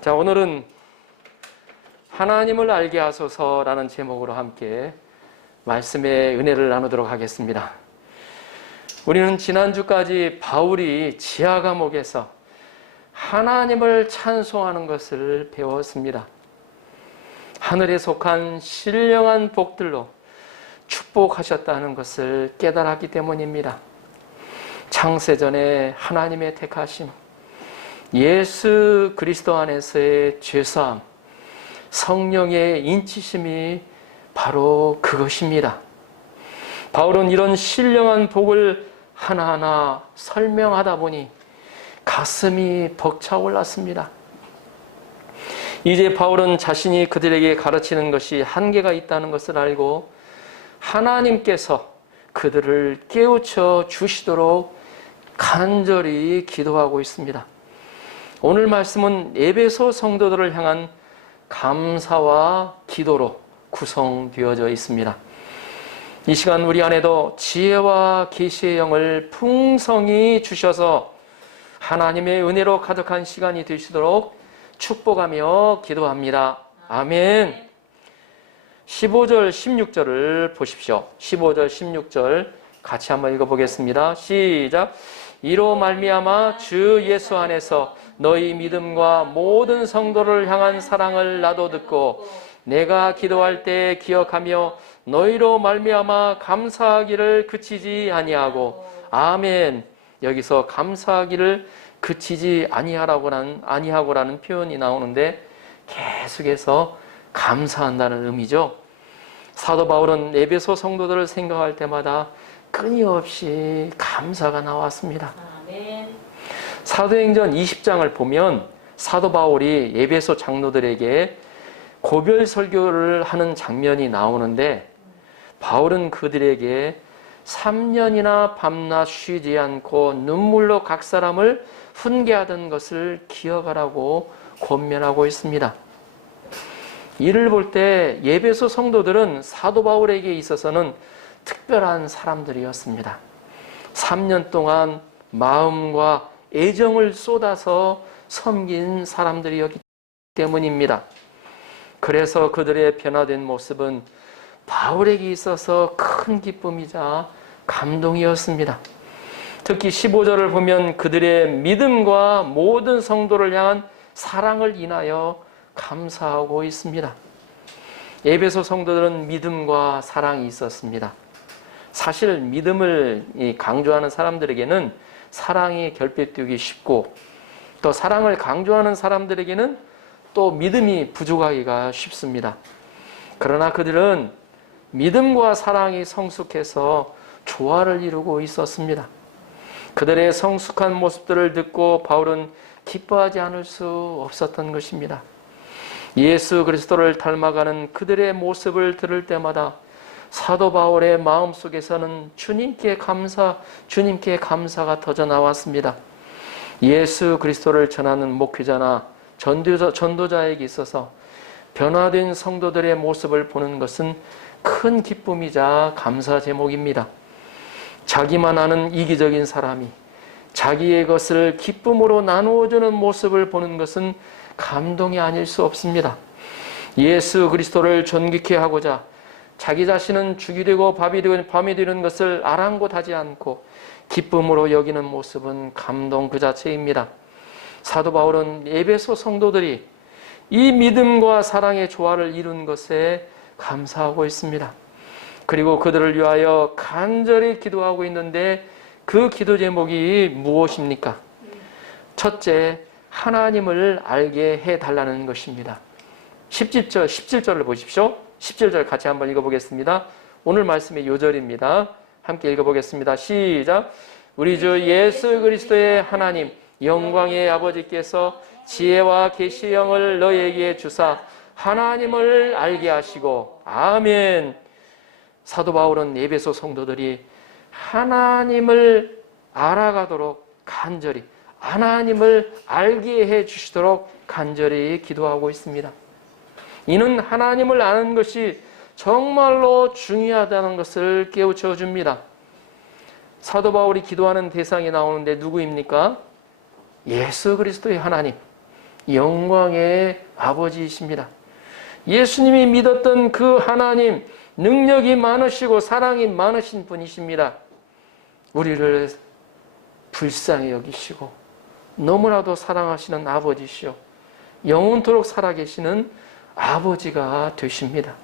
자, 오늘은 하나님을 알게 하소서라는 제목으로 함께 말씀의 은혜를 나누도록 하겠습니다. 우리는 지난주까지 바울이 지하 감옥에서 하나님을 찬송하는 것을 배웠습니다. 하늘에 속한 신령한 복들로 축복하셨다는 것을 깨달았기 때문입니다. 창세전에 하나님의 택하심, 예수 그리스도 안에서의 죄사함, 성령의 인치심이 바로 그것입니다. 바울은 이런 신령한 복을 하나하나 설명하다 보니 가슴이 벅차올랐습니다. 이제 바울은 자신이 그들에게 가르치는 것이 한계가 있다는 것을 알고 하나님께서 그들을 깨우쳐 주시도록 간절히 기도하고 있습니다. 오늘 말씀은 에베소 성도들을 향한 감사와 기도로 구성되어져 있습니다. 이 시간 우리 안에도 지혜와 계시의 영을 풍성히 주셔서 하나님의 은혜로 가득한 시간이 되시도록 축복하며 기도합니다. 아멘. 15절 16절을 보십시오. 15절 16절 같이 한번 읽어보겠습니다. 시작. 이로 말미암아 주 예수 안에서 너희 믿음과 모든 성도를 향한 사랑을 나도 듣고 내가 기도할 때 기억하며 너희로 말미암아 감사하기를 그치지 아니하고. 아멘. 여기서 감사하기를 그치지 아니하고라는 표현이 나오는데 계속해서 감사한다는 의미죠. 사도 바울은 에베소 성도들을 생각할 때마다 끊임없이 감사가 나왔습니다. 아멘. 사도행전 20장을 보면 사도 바울이 에베소 장로들에게 고별 설교를 하는 장면이 나오는데 바울은 그들에게 3년이나 밤낮 쉬지 않고 눈물로 각 사람을 훈계하던 것을 기억하라고 권면하고 있습니다. 이를 볼 때 에베소 성도들은 사도 바울에게 있어서는 특별한 사람들이었습니다. 3년 동안 마음과 애정을 쏟아서 섬긴 사람들이었기 때문입니다. 그래서 그들의 변화된 모습은 바울에게 있어서 큰 기쁨이자 감동이었습니다. 특히 15절을 보면 그들의 믿음과 모든 성도를 향한 사랑을 인하여 감사하고 있습니다. 에베소 성도들은 믿음과 사랑이 있었습니다. 사실 믿음을 강조하는 사람들에게는 사랑이 결핍되기 쉽고 또 사랑을 강조하는 사람들에게는 또 믿음이 부족하기가 쉽습니다. 그러나 그들은 믿음과 사랑이 성숙해서 조화를 이루고 있었습니다. 그들의 성숙한 모습들을 듣고 바울은 기뻐하지 않을 수 없었던 것입니다. 예수 그리스도를 닮아가는 그들의 모습을 들을 때마다 사도 바울의 마음속에서는 주님께 감사가 터져 나왔습니다. 예수 그리스도를 전하는 목회자나 전도자에게 있어서 변화된 성도들의 모습을 보는 것은 큰 기쁨이자 감사 제목입니다. 자기만 아는 이기적인 사람이 자기의 것을 기쁨으로 나누어주는 모습을 보는 것은 감동이 아닐 수 없습니다. 예수 그리스도를 존귀케 하고자 자기 자신은 죽이 되고 밤이 되는 것을 아랑곳하지 않고 기쁨으로 여기는 모습은 감동 그 자체입니다. 사도 바울은 에베소 성도들이 이 믿음과 사랑의 조화를 이룬 것에 감사하고 있습니다. 그리고 그들을 위하여 간절히 기도하고 있는데 그 기도 제목이 무엇입니까? 첫째, 하나님을 알게 해달라는 것입니다. 17절을 보십시오. 17절 같이 한번 읽어보겠습니다. 오늘 말씀의 요절입니다. 함께 읽어보겠습니다. 시작. 우리 주 예수 그리스도의 하나님 영광의 아버지께서 지혜와 계시의 영을 너희에게 주사 하나님을 알게 하시고. 아멘. 사도 바울은 에베소 성도들이 하나님을 알아가도록 간절히 하나님을 알게 해 주시도록 간절히 기도하고 있습니다. 이는 하나님을 아는 것이 정말로 중요하다는 것을 깨우쳐 줍니다. 사도 바울이 기도하는 대상이 나오는데 누구입니까? 예수 그리스도의 하나님, 영광의 아버지이십니다. 예수님이 믿었던 그 하나님, 능력이 많으시고 사랑이 많으신 분이십니다. 우리를 불쌍히 여기시고 너무나도 사랑하시는 아버지시오, 영원토록 살아계시는 아버지가 되십니다.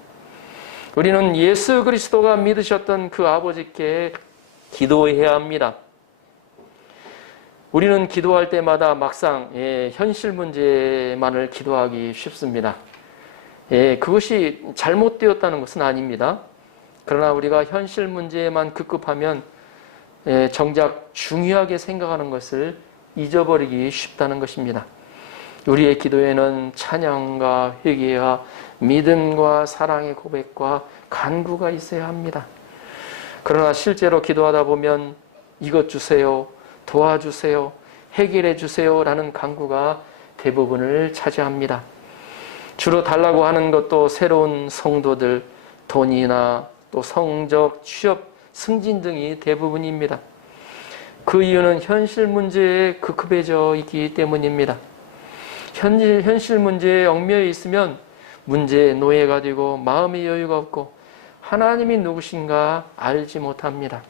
우리는 예수 그리스도가 믿으셨던 그 아버지께 기도해야 합니다. 우리는 기도할 때마다 막상 현실 문제만을 기도하기 쉽습니다. 그것이 잘못되었다는 것은 아닙니다. 그러나 우리가 현실 문제에만 급급하면 정작 중요하게 생각하는 것을 잊어버리기 쉽다는 것입니다. 우리의 기도에는 찬양과 회개와 믿음과 사랑의 고백과 간구가 있어야 합니다. 그러나 실제로 기도하다 보면 이것 주세요, 도와주세요, 해결해 주세요 라는 간구가 대부분을 차지합니다. 주로 달라고 하는 것도 새로운 성도들, 돈이나 또 성적, 취업, 승진 등이 대부분입니다. 그 이유는 현실 문제에 급급해져 있기 때문입니다. 현실 문제에 얽매여 있으면 문제의 노예가 되고 마음의 여유가 없고 하나님이 누구신가 알지 못합니다.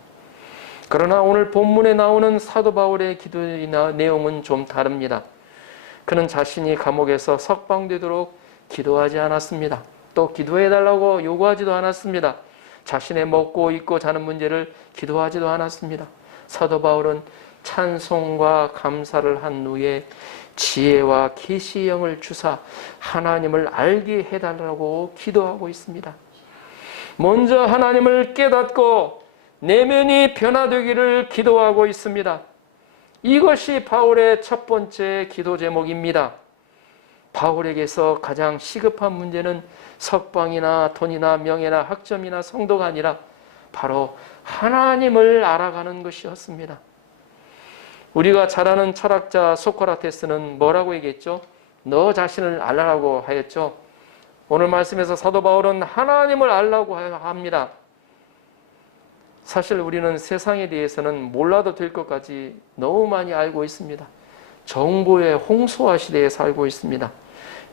그러나 오늘 본문에 나오는 사도 바울의 기도나 내용은 좀 다릅니다. 그는 자신이 감옥에서 석방되도록 기도하지 않았습니다. 또 기도해달라고 요구하지도 않았습니다. 자신의 먹고 입고 자는 문제를 기도하지도 않았습니다. 사도 바울은 찬송과 감사를 한 후에 지혜와 계시의 영을 주사 하나님을 알게 해달라고 기도하고 있습니다. 먼저 하나님을 깨닫고 내면이 변화되기를 기도하고 있습니다. 이것이 바울의 첫 번째 기도 제목입니다. 바울에게서 가장 시급한 문제는 석방이나 돈이나 명예나 학점이나 성도가 아니라 바로 하나님을 알아가는 것이었습니다. 우리가 잘 아는 철학자 소크라테스는 뭐라고 얘기했죠? 너 자신을 알라고 하였죠. 오늘 말씀에서 사도 바울은 하나님을 알라고 합니다. 사실 우리는 세상에 대해서는 몰라도 될 것까지 너무 많이 알고 있습니다. 정보의 홍수화 시대에 살고 있습니다.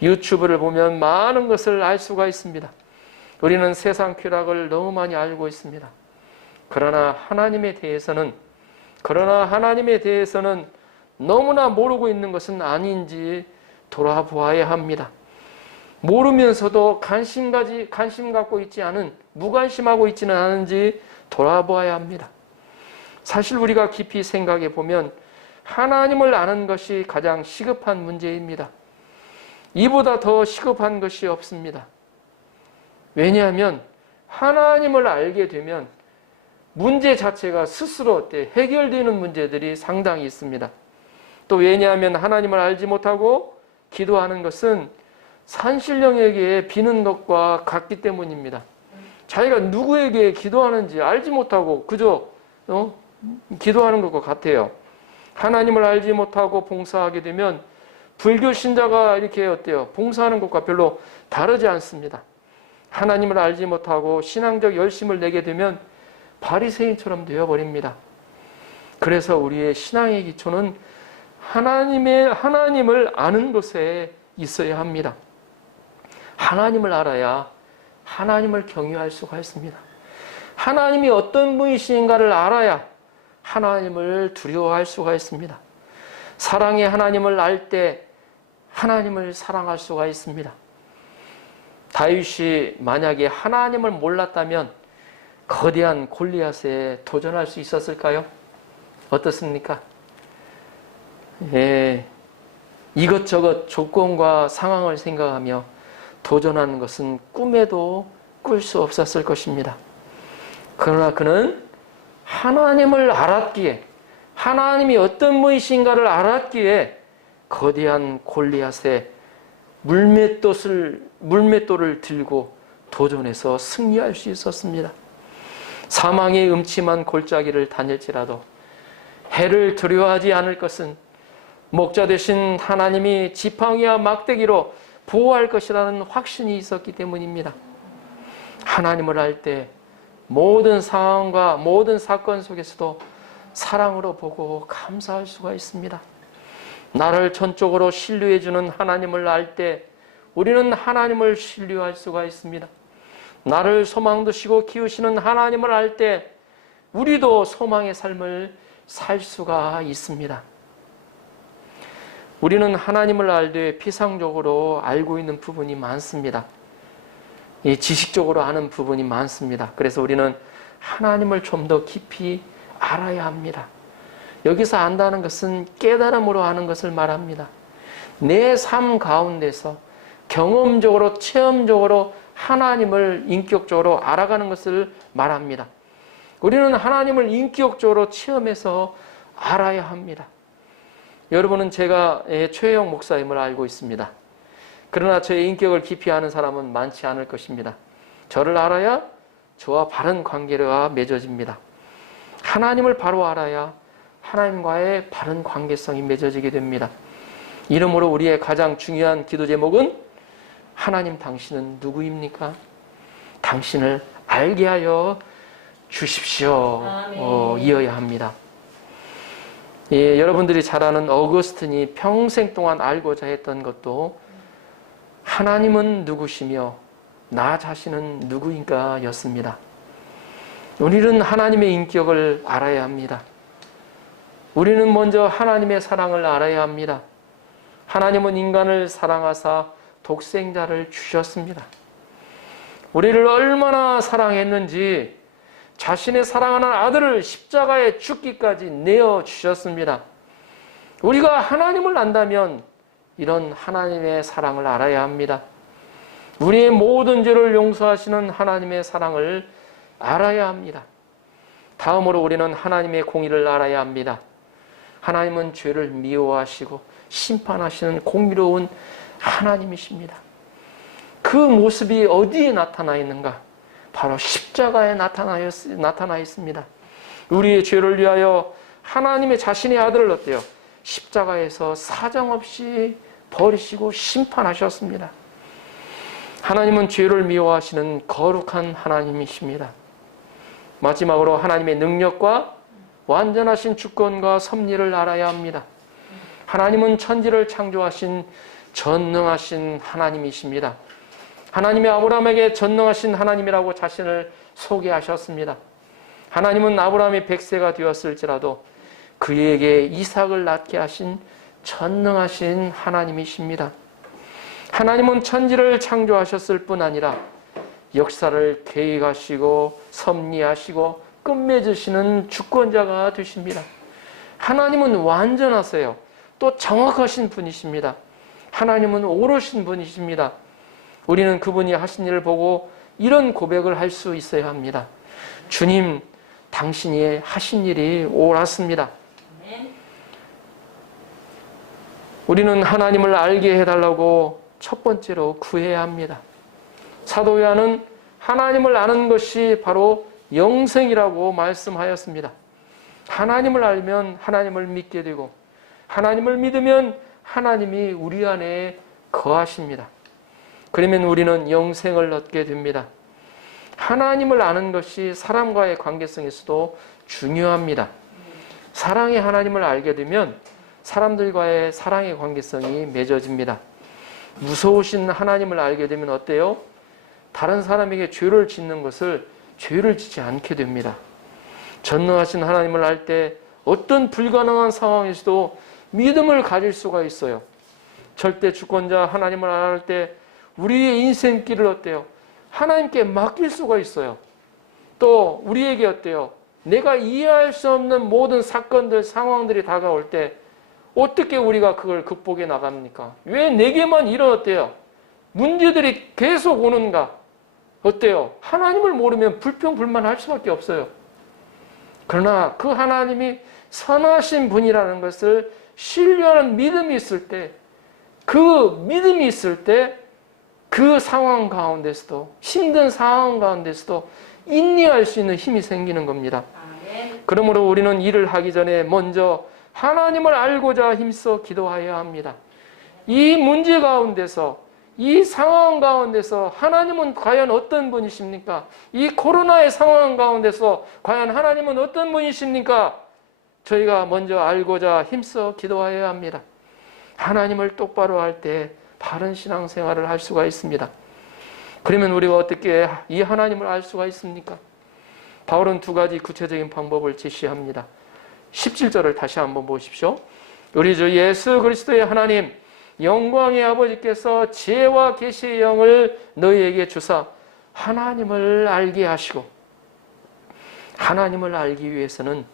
유튜브를 보면 많은 것을 알 수가 있습니다. 우리는 세상 쾌락을 너무 많이 알고 있습니다. 그러나 하나님에 대해서는 너무나 모르고 있는 것은 아닌지 돌아보아야 합니다. 모르면서도 관심 갖고 있지 않은, 무관심하고 있지는 않은지 돌아보아야 합니다. 사실 우리가 깊이 생각해 보면 하나님을 아는 것이 가장 시급한 문제입니다. 이보다 더 시급한 것이 없습니다. 왜냐하면 하나님을 알게 되면 문제 자체가 스스로 해결되는 문제들이 상당히 있습니다. 또 왜냐하면 하나님을 알지 못하고 기도하는 것은 산신령에게 비는 것과 같기 때문입니다. 자기가 누구에게 기도하는지 알지 못하고 그저 기도하는 것과 같아요. 하나님을 알지 못하고 봉사하게 되면 불교 신자가 이렇게 어때요? 봉사하는 것과 별로 다르지 않습니다. 하나님을 알지 못하고 신앙적 열심을 내게 되면 바리새인처럼 되어버립니다. 그래서 우리의 신앙의 기초는 하나님을 아는 것에 있어야 합니다. 하나님을 알아야 하나님을 경외할 수가 있습니다. 하나님이 어떤 분이신가를 알아야 하나님을 두려워할 수가 있습니다. 사랑의 하나님을 알 때 하나님을 사랑할 수가 있습니다. 다윗이 만약에 하나님을 몰랐다면 거대한 골리앗에 도전할 수 있었을까요? 어떻습니까? 이것저것 조건과 상황을 생각하며 도전하는 것은 꿈에도 꿀 수 없었을 것입니다. 그러나 그는 하나님을 알았기에, 하나님이 어떤 분이신가를 알았기에 거대한 골리앗에 물맷돌을 들고 도전해서 승리할 수 있었습니다. 사망의 음침한 골짜기를 다닐지라도 해를 두려워하지 않을 것은 목자 되신 하나님이 지팡이와 막대기로 보호할 것이라는 확신이 있었기 때문입니다. 하나님을 알 때 모든 상황과 모든 사건 속에서도 사랑으로 보고 감사할 수가 있습니다. 나를 전적으로 신뢰해주는 하나님을 알 때 우리는 하나님을 신뢰할 수가 있습니다. 나를 소망 두시고 키우시는 하나님을 알 때 우리도 소망의 삶을 살 수가 있습니다. 우리는 하나님을 알되 피상적으로 알고 있는 부분이 많습니다. 지식적으로 아는 부분이 많습니다. 그래서 우리는 하나님을 좀 더 깊이 알아야 합니다. 여기서 안다는 것은 깨달음으로 아는 것을 말합니다. 내 삶 가운데서 경험적으로 체험적으로 하나님을 인격적으로 알아가는 것을 말합니다. 우리는 하나님을 인격적으로 체험해서 알아야 합니다. 여러분은 제가 최영 목사님을 알고 있습니다. 그러나 저의 인격을 깊이 아는 사람은 많지 않을 것입니다. 저를 알아야 저와 바른 관계가 맺어집니다. 하나님을 바로 알아야 하나님과의 바른 관계성이 맺어지게 됩니다. 이러므로 우리의 가장 중요한 기도 제목은 하나님 당신은 누구입니까? 당신을 알게 하여 주십시오. 이어야 합니다. 여러분들이 잘 아는 어거스틴이 평생 동안 알고자 했던 것도 하나님은 누구시며 나 자신은 누구인가 였습니다. 우리는 하나님의 인격을 알아야 합니다. 우리는 먼저 하나님의 사랑을 알아야 합니다. 하나님은 인간을 사랑하사 독생자를 주셨습니다. 우리를 얼마나 사랑했는지 자신의 사랑하는 아들을 십자가에 죽기까지 내어주셨습니다. 우리가 하나님을 안다면 이런 하나님의 사랑을 알아야 합니다. 우리의 모든 죄를 용서하시는 하나님의 사랑을 알아야 합니다. 다음으로 우리는 하나님의 공의를 알아야 합니다. 하나님은 죄를 미워하시고 심판하시는 공의로운 하나님이십니다. 그 모습이 어디에 나타나 있는가? 바로 십자가에 나타나 있습니다. 우리의 죄를 위하여 하나님의 자신의 아들을 어때요? 십자가에서 사정없이 버리시고 심판하셨습니다. 하나님은 죄를 미워하시는 거룩한 하나님이십니다. 마지막으로 하나님의 능력과 완전하신 주권과 섭리를 알아야 합니다. 하나님은 천지를 창조하신 전능하신 하나님이십니다. 하나님이 아브라함에게 전능하신 하나님이라고 자신을 소개하셨습니다. 하나님은 아브라함이 100세가 되었을지라도 그에게 이삭을 낳게 하신 전능하신 하나님이십니다. 하나님은 천지를 창조하셨을 뿐 아니라 역사를 계획하시고 섭리하시고 끝맺으시는 주권자가 되십니다. 하나님은 완전하세요. 또 정확하신 분이십니다. 하나님은 옳으신 분이십니다. 우리는 그분이 하신 일을 보고 이런 고백을 할 수 있어야 합니다. 주님, 당신이 하신 일이 옳았습니다. 우리는 하나님을 알게 해달라고 첫 번째로 구해야 합니다. 사도 요한은 하나님을 아는 것이 바로 영생이라고 말씀하였습니다. 하나님을 알면 하나님을 믿게 되고 하나님을 믿으면 하나님이 우리 안에 거하십니다. 그러면 우리는 영생을 얻게 됩니다. 하나님을 아는 것이 사람과의 관계성에서도 중요합니다. 사랑의 하나님을 알게 되면 사람들과의 사랑의 관계성이 맺어집니다. 무서우신 하나님을 알게 되면 어때요? 다른 사람에게 죄를 짓는 것을 죄를 짓지 않게 됩니다. 전능하신 하나님을 알 때 어떤 불가능한 상황에서도 믿음을 가질 수가 있어요. 절대 주권자 하나님을 알 때 우리의 인생길을 어때요? 하나님께 맡길 수가 있어요. 또 우리에게 어때요? 내가 이해할 수 없는 모든 사건들, 상황들이 다가올 때 어떻게 우리가 그걸 극복해 나갑니까? 왜 내게만 이런 어때요? 문제들이 계속 오는가? 어때요? 하나님을 모르면 불평불만할 수밖에 없어요. 그러나 그 하나님이 선하신 분이라는 것을 신뢰하는 믿음이 있을 때, 그 믿음이 있을 때 그 상황 가운데서도, 힘든 상황 가운데서도 인내할 수 있는 힘이 생기는 겁니다. 그러므로 우리는 일을 하기 전에 먼저 하나님을 알고자 힘써 기도해야 합니다. 이 문제 가운데서, 이 상황 가운데서 하나님은 과연 어떤 분이십니까? 이 코로나의 상황 가운데서 과연 하나님은 어떤 분이십니까? 저희가 먼저 알고자 힘써 기도해야 합니다. 하나님을 똑바로 할 때 바른 신앙생활을 할 수가 있습니다. 그러면 우리가 어떻게 이 하나님을 알 수가 있습니까? 바울은 두 가지 구체적인 방법을 제시합니다. 17절을 다시 한번 보십시오. 우리 주 예수 그리스도의 하나님 영광의 아버지께서 지혜와 계시의 영을 너희에게 주사 하나님을 알게 하시고, 하나님을 알기 위해서는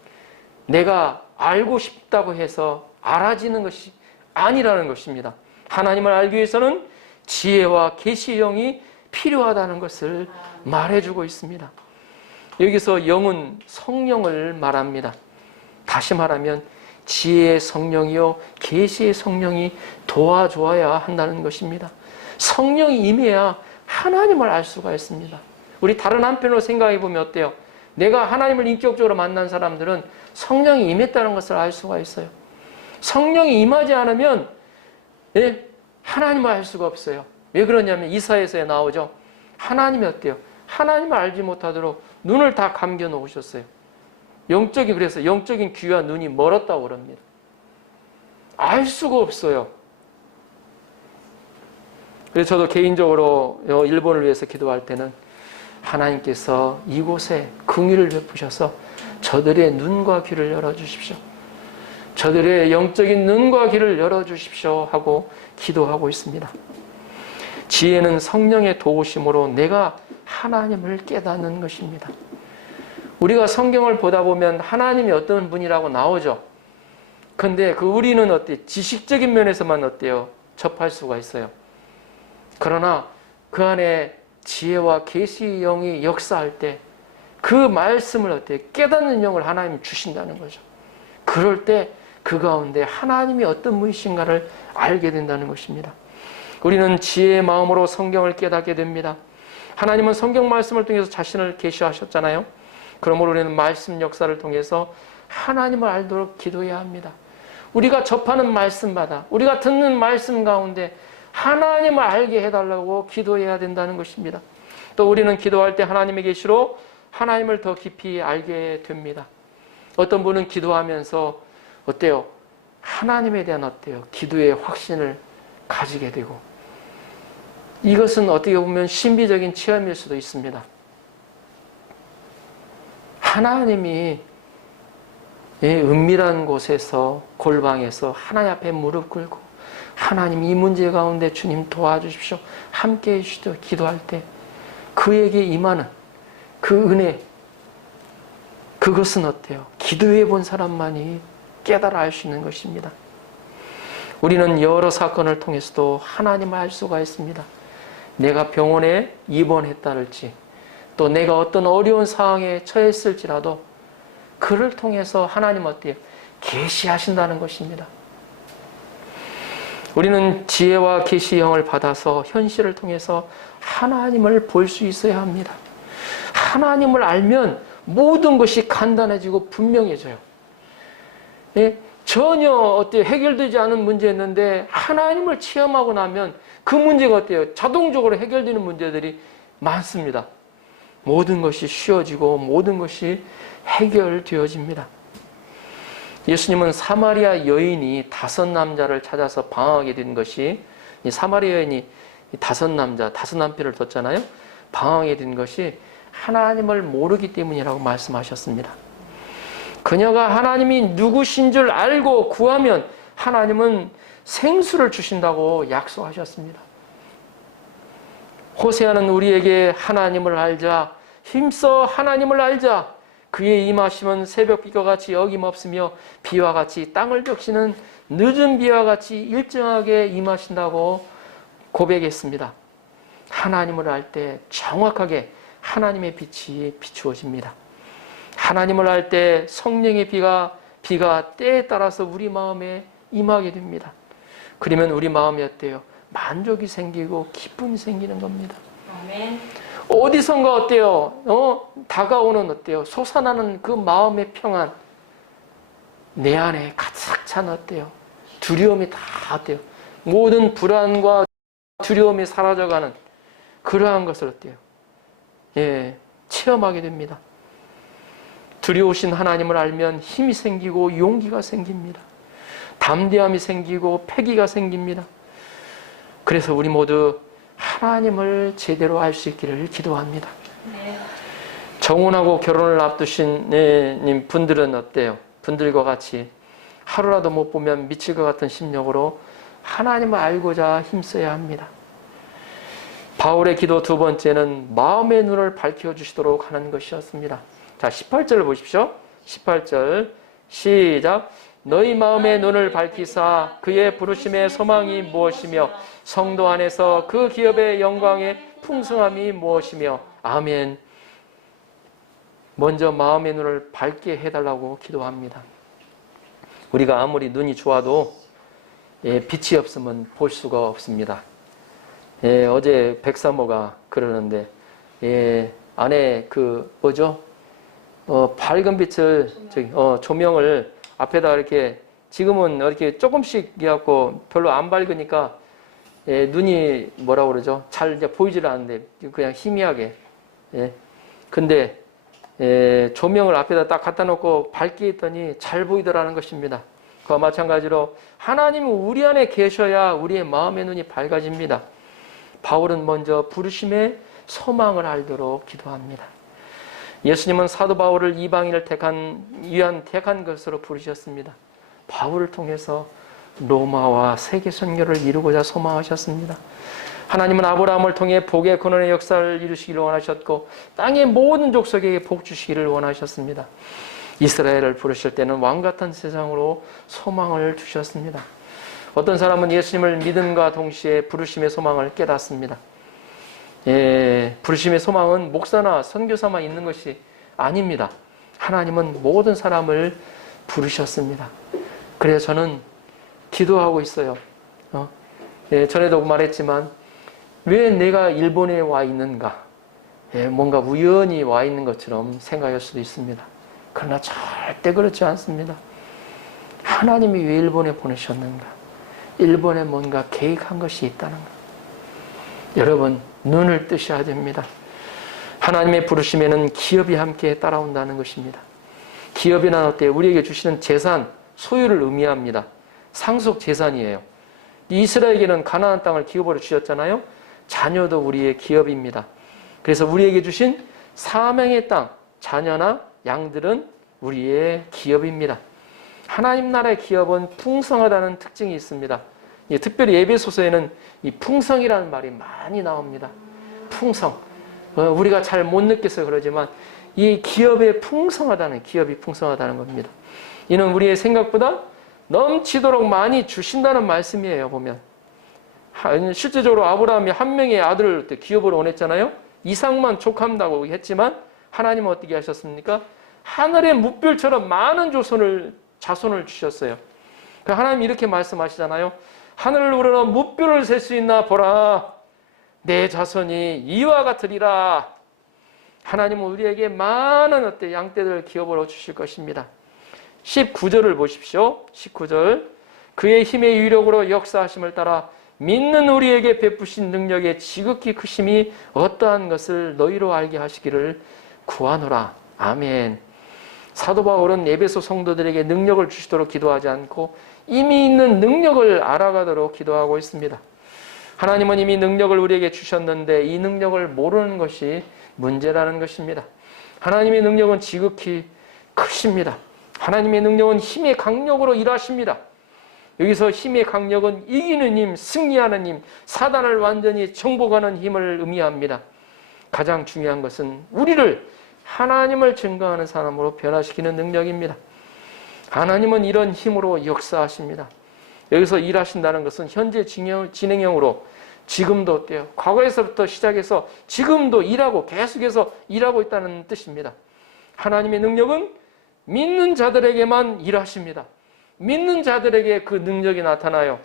내가 알고 싶다고 해서 알아지는 것이 아니라는 것입니다. 하나님을 알기 위해서는 지혜와 계시의 영이 필요하다는 것을 말해주고 있습니다. 여기서 영은 성령을 말합니다. 다시 말하면 지혜의 성령이요 계시의 성령이 도와줘야 한다는 것입니다. 성령이 임해야 하나님을 알 수가 있습니다. 우리 다른 한편으로 생각해 보면 어때요? 내가 하나님을 인격적으로 만난 사람들은 성령이 임했다는 것을 알 수가 있어요. 성령이 임하지 않으면 하나님을 알 수가 없어요. 왜 그러냐면 이사야서에 나오죠. 하나님이 어때요? 하나님을 알지 못하도록 눈을 다 감겨 놓으셨어요. 그래서 영적인 귀와 눈이 멀었다고 그럽니다. 알 수가 없어요. 그래서 저도 개인적으로 일본을 위해서 기도할 때는 하나님께서 이곳에 긍휼을 베푸셔서 저들의 눈과 귀를 열어주십시오. 저들의 영적인 눈과 귀를 열어주십시오 하고 기도하고 있습니다. 지혜는 성령의 도우심으로 내가 하나님을 깨닫는 것입니다. 우리가 성경을 보다 보면 하나님이 어떤 분이라고 나오죠. 근데 우리는 어때요? 지식적인 면에서만 어때요? 접할 수가 있어요. 그러나 그 안에 지혜와 계시의 영이 역사할 때 그 말씀을 어때요? 깨닫는 영을 하나님이 주신다는 거죠. 그럴 때 그 가운데 하나님이 어떤 분이신가를 알게 된다는 것입니다. 우리는 지혜의 마음으로 성경을 깨닫게 됩니다. 하나님은 성경 말씀을 통해서 자신을 계시하셨잖아요. 그러므로 우리는 말씀 역사를 통해서 하나님을 알도록 기도해야 합니다. 우리가 접하는 말씀마다, 우리가 듣는 말씀 가운데 하나님을 알게 해달라고 기도해야 된다는 것입니다. 또 우리는 기도할 때 하나님의 계시로 하나님을 더 깊이 알게 됩니다. 어떤 분은 기도하면서 어때요? 하나님에 대한 어때요? 기도의 확신을 가지게 되고, 이것은 어떻게 보면 신비적인 체험일 수도 있습니다. 하나님이 은밀한 곳에서 골방에서 하나님 앞에 무릎 꿇고 하나님 이 문제 가운데 주님 도와주십시오 함께 해주시오 기도할 때 그에게 임하는 그 은혜, 그것은 어때요? 기도해 본 사람만이 깨달아 알 수 있는 것입니다. 우리는 여러 사건을 통해서도 하나님을 알 수가 있습니다. 내가 병원에 입원했다랄지, 또 내가 어떤 어려운 상황에 처했을지라도 그를 통해서 하나님 어때요? 계시하신다는 것입니다. 우리는 지혜와 계시의 영을 받아서 현실을 통해서 하나님을 볼 수 있어야 합니다. 하나님을 알면 모든 것이 간단해지고 분명해져요. 전혀 어때요? 해결되지 않은 문제였는데 하나님을 체험하고 나면 그 문제가 어때요? 자동적으로 해결되는 문제들이 많습니다. 모든 것이 쉬워지고 모든 것이 해결되어집니다. 예수님은 사마리아 여인이 5 남자를 찾아서 방황하게 된 것이, 이 사마리아 여인이 5 남자, 5 남편을 뒀잖아요. 방황하게 된 것이 하나님을 모르기 때문이라고 말씀하셨습니다. 그녀가 하나님이 누구신 줄 알고 구하면 하나님은 생수를 주신다고 약속하셨습니다. 호세아는 우리에게 하나님을 알자, 힘써 하나님을 알자, 그의 임하심은 새벽비와 같이 어김없으며 비와 같이 땅을 적시는 늦은 비와 같이 일정하게 임하신다고 고백했습니다. 하나님을 알 때 정확하게 하나님의 빛이 비추어집니다. 하나님을 알 때 성령의 비가 때에 따라서 우리 마음에 임하게 됩니다. 그러면 우리 마음이 어때요? 만족이 생기고 기쁨이 생기는 겁니다. 아멘. 어디선가 어때요? 다가오는 어때요? 솟아나는 그 마음의 평안, 내 안에 가득 찬 어때요? 두려움이 다 어때요? 모든 불안과 두려움이 사라져가는 그러한 것을 어때요? 체험하게 됩니다. 두려우신 하나님을 알면 힘이 생기고 용기가 생깁니다. 담대함이 생기고 패기가 생깁니다. 그래서 우리 모두 하나님을 제대로 알 수 있기를 기도합니다. 정혼하고 결혼을 앞두신 분들은 어때요? 분들과 같이 하루라도 못 보면 미칠 것 같은 심령으로 하나님을 알고자 힘써야 합니다. 바울의 기도 두 번째는 마음의 눈을 밝혀주시도록 하는 것이었습니다. 자, 18절을 보십시오. 18절 시작. 너희 마음의 눈을 밝히사 그의 부르심의 소망이 무엇이며 성도 안에서 그 기업의 영광의 풍성함이 무엇이며. 아멘. 먼저 마음의 눈을 밝게 해달라고 기도합니다. 우리가 아무리 눈이 좋아도 빛이 없으면 볼 수가 없습니다. 어제 백사모가 그러는데 안에 그 뭐죠? 밝은 빛을 조명을 앞에다 이렇게 지금은 이렇게 조금씩 해갖고 별로 안 밝으니까 눈이 뭐라 그러죠? 잘 이제 보이질 않는데 그냥 희미하게. 근데 조명을 앞에다 딱 갖다 놓고 밝게 했더니 잘 보이더라는 것입니다. 그와 마찬가지로 하나님은 우리 안에 계셔야 우리의 마음의 눈이 밝아집니다. 바울은 먼저 부르심의 소망을 알도록 기도합니다. 예수님은 사도 바울을 이방인을 택한 것으로 부르셨습니다. 바울을 통해서 로마와 세계 선교를 이루고자 소망하셨습니다. 하나님은 아브라함을 통해 복의 근원의 역사를 이루시기를 원하셨고 땅의 모든 족속에게 복 주시기를 원하셨습니다. 이스라엘을 부르실 때는 왕같은 세상으로 소망을 주셨습니다. 어떤 사람은 예수님을 믿음과 동시에 부르심의 소망을 깨닫습니다. 부르심의 소망은 목사나 선교사만 있는 것이 아닙니다. 하나님은 모든 사람을 부르셨습니다. 그래서 저는 기도하고 있어요. 전에도 말했지만 왜 내가 일본에 와 있는가? 뭔가 우연히 와 있는 것처럼 생각할 수도 있습니다. 그러나 절대 그렇지 않습니다. 하나님이 왜 일본에 보내셨는가? 일본에 뭔가 계획한 것이 있다는 것. 여러분, 눈을 뜨셔야 됩니다. 하나님의 부르심에는 기업이 함께 따라온다는 것입니다. 기업이란 어때요? 우리에게 주시는 재산, 소유를 의미합니다. 상속 재산이에요. 이스라엘에게는 가나안 땅을 기업으로 주셨잖아요. 자녀도 우리의 기업입니다. 그래서 우리에게 주신 사명의 땅, 자녀나 양들은 우리의 기업입니다. 하나님 나라의 기업은 풍성하다는 특징이 있습니다. 특별히 에베소서에는 이 풍성이라는 말이 많이 나옵니다. 풍성. 우리가 잘 못 느껴서 그러지만 이 기업이 풍성하다는 겁니다. 이는 우리의 생각보다 넘치도록 많이 주신다는 말씀이에요. 보면 실제적으로 아브라함이 한 명의 아들을 기업으로 원했잖아요. 이삭만 족한다고 했지만 하나님은 어떻게 하셨습니까? 하늘의 뭇별처럼 많은 자손을 주셨어요. 하나님이 이렇게 말씀하시잖아요. 하늘을 우러러 뭇별을 셀 수 있나 보라. 내 자손이 이와 같으리라. 하나님은 우리에게 많은 양떼들 기업으로 주실 것입니다. 19절을 보십시오. 19절. 그의 힘의 유력으로 역사하심을 따라 믿는 우리에게 베푸신 능력의 지극히 크심이 어떠한 것을 너희로 알게 하시기를 구하노라. 아멘. 사도 바울은 에베소 성도들에게 능력을 주시도록 기도하지 않고 이미 있는 능력을 알아가도록 기도하고 있습니다. 하나님은 이미 능력을 우리에게 주셨는데 이 능력을 모르는 것이 문제라는 것입니다. 하나님의 능력은 지극히 크십니다. 하나님의 능력은 힘의 강력으로 일하십니다. 여기서 힘의 강력은 이기는 힘, 승리하는 힘, 사단을 완전히 정복하는 힘을 의미합니다. 가장 중요한 것은 우리를 하나님을 증거하는 사람으로 변화시키는 능력입니다. 하나님은 이런 힘으로 역사하십니다. 여기서 일하신다는 것은 현재 진행형으로 지금도 어때요? 과거에서부터 시작해서 지금도 일하고 계속해서 일하고 있다는 뜻입니다. 하나님의 능력은 믿는 자들에게만 일하십니다. 믿는 자들에게 그 능력이 나타나요.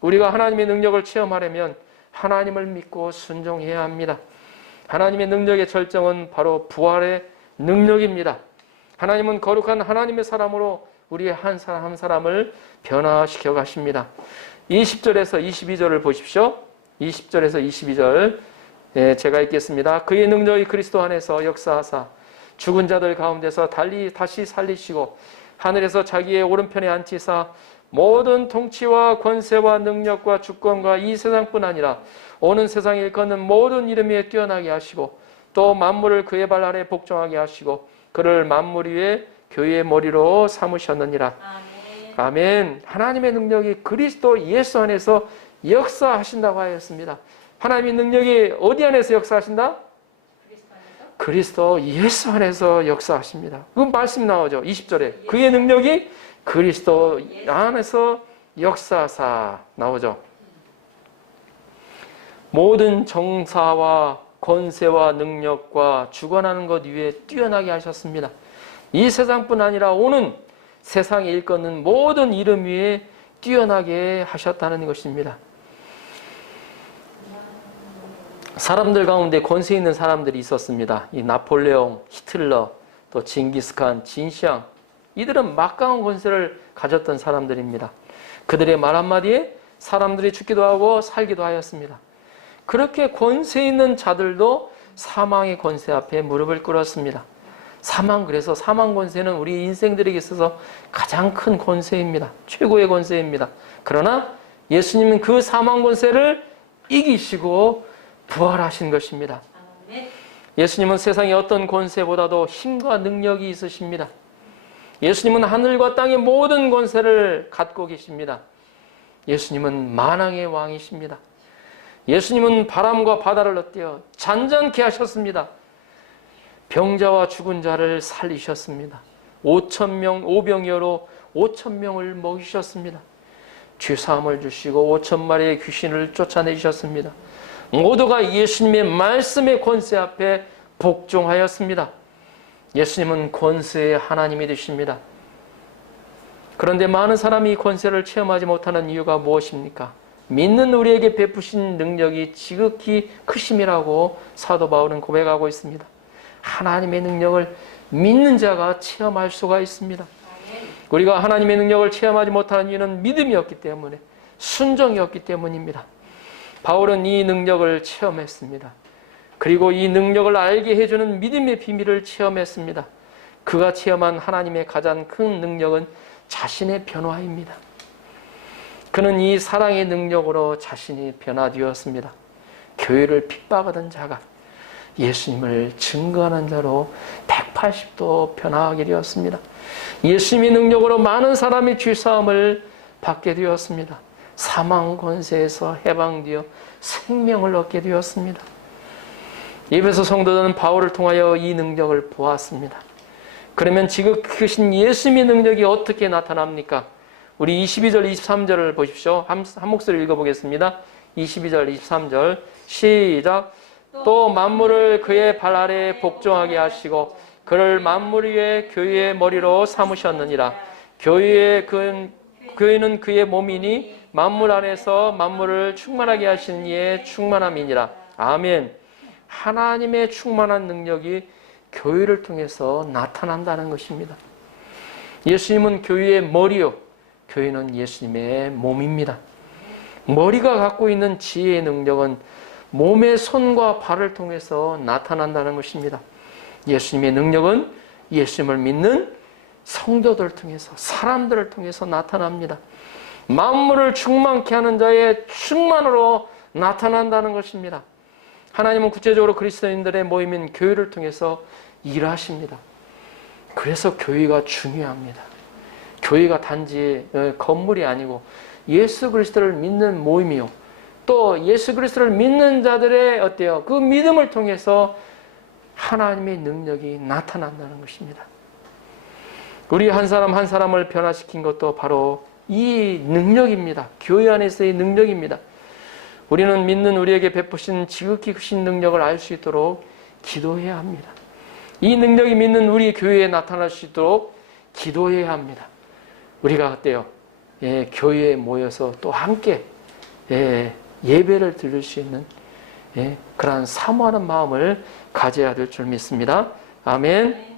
우리가 하나님의 능력을 체험하려면 하나님을 믿고 순종해야 합니다. 하나님의 능력의 절정은 바로 부활의 능력입니다. 하나님은 거룩한 하나님의 사람으로 우리의 한 사람 한 사람을 변화시켜 가십니다. 20절에서 22절을 보십시오. 20절에서 22절 제가 읽겠습니다. 그의 능력이 그리스도 안에서 역사하사 죽은 자들 가운데서 다시 살리시고 하늘에서 자기의 오른편에 앉히사 모든 통치와 권세와 능력과 주권과 이 세상뿐 아니라 오는 세상에 일컫는 모든 이름 위에 뛰어나게 하시고 또 만물을 그의 발 아래 복종하게 하시고 그를 만물 위에 교회의 머리로 삼으셨느니라. 아멘. 아멘. 하나님의 능력이 그리스도 예수 안에서 역사하신다고 하였습니다. 하나님의 능력이 어디 안에서 역사하신다? 그리스도 예수 안에서 역사하십니다. 그 말씀 나오죠. 20절에 그의 능력이 그리스도 안에서 역사사 나오죠. 모든 정사와 권세와 능력과 주관하는 것 위에 뛰어나게 하셨습니다. 이 세상뿐 아니라 오는 세상에 일컫는 모든 이름 위에 뛰어나게 하셨다는 것입니다. 사람들 가운데 권세 있는 사람들이 있었습니다. 이 나폴레옹, 히틀러, 또 징기스칸, 진시황, 이들은 막강한 권세를 가졌던 사람들입니다. 그들의 말 한마디에 사람들이 죽기도 하고 살기도 하였습니다. 그렇게 권세 있는 자들도 사망의 권세 앞에 무릎을 꿇었습니다. 그래서 사망 권세는 우리 인생들에게 있어서 가장 큰 권세입니다. 최고의 권세입니다. 그러나 예수님은 그 사망 권세를 이기시고 부활하신 것입니다. 예수님은 세상의 어떤 권세보다도 힘과 능력이 있으십니다. 예수님은 하늘과 땅의 모든 권세를 갖고 계십니다. 예수님은 만왕의 왕이십니다. 예수님은 바람과 바다를 엇대어 잔잔케 하셨습니다. 병자와 죽은 자를 살리셨습니다. 5,000명, 오병이어로 5,000명을 먹이셨습니다. 죄사함을 주시고 5,000마리의 귀신을 쫓아내셨습니다. 모두가 예수님의 말씀의 권세 앞에 복종하였습니다. 예수님은 권세의 하나님이 되십니다. 그런데 많은 사람이 이 권세를 체험하지 못하는 이유가 무엇입니까? 믿는 우리에게 베푸신 능력이 지극히 크심이라고 사도 바울은 고백하고 있습니다. 하나님의 능력을 믿는 자가 체험할 수가 있습니다. 우리가 하나님의 능력을 체험하지 못하는 이유는 믿음이 없기 때문에, 순종이 없기 때문입니다. 바울은 이 능력을 체험했습니다. 그리고 이 능력을 알게 해주는 믿음의 비밀을 체험했습니다. 그가 체험한 하나님의 가장 큰 능력은 자신의 변화입니다. 그는 이 사랑의 능력으로 자신이 변화되었습니다. 교회를 핍박하던 자가 예수님을 증거하는 자로 180도 변화하게 되었습니다. 예수님의 능력으로 많은 사람이 죄사함을 받게 되었습니다. 사망 권세에서 해방되어 생명을 얻게 되었습니다. 에베소 성도들은 바울을 통하여 이 능력을 보았습니다. 그러면 지극히 크신 예수님의 능력이 어떻게 나타납니까? 우리 22절, 23절을 보십시오. 한 목소리 읽어보겠습니다. 22절, 23절 시작. 또 만물을 그의 발 아래 복종하게 하시고 그를 만물 위에 교회의 머리로 삼으셨느니라. 교회는 그의 몸이니 만물 안에서 만물을 충만하게 하신 이의 충만함이니라. 아멘. 하나님의 충만한 능력이 교회를 통해서 나타난다는 것입니다. 예수님은 교회의 머리요, 교회는 예수님의 몸입니다. 머리가 갖고 있는 지혜의 능력은 몸의 손과 발을 통해서 나타난다는 것입니다. 예수님의 능력은 예수님을 믿는 성도들을 통해서, 사람들을 통해서 나타납니다. 만물을 충만케 하는 자의 충만으로 나타난다는 것입니다. 하나님은 구체적으로 그리스도인들의 모임인 교회를 통해서 일하십니다. 그래서 교회가 중요합니다. 교회가 단지 건물이 아니고 예수 그리스도를 믿는 모임이요, 또 예수 그리스도를 믿는 자들의 어때요? 그 믿음을 통해서 하나님의 능력이 나타난다는 것입니다. 우리 한 사람 한 사람을 변화시킨 것도 바로 이 능력입니다. 교회 안에서의 능력입니다. 우리는 믿는 우리에게 베푸신 지극히 크신 능력을 알 수 있도록 기도해야 합니다. 이 능력이 믿는 우리 교회에 나타날 수 있도록 기도해야 합니다. 우리가 어때요? 교회에 모여서 또 함께 예배를 드릴 수 있는 그러한 사모하는 마음을 가져야 될 줄 믿습니다. 아멘.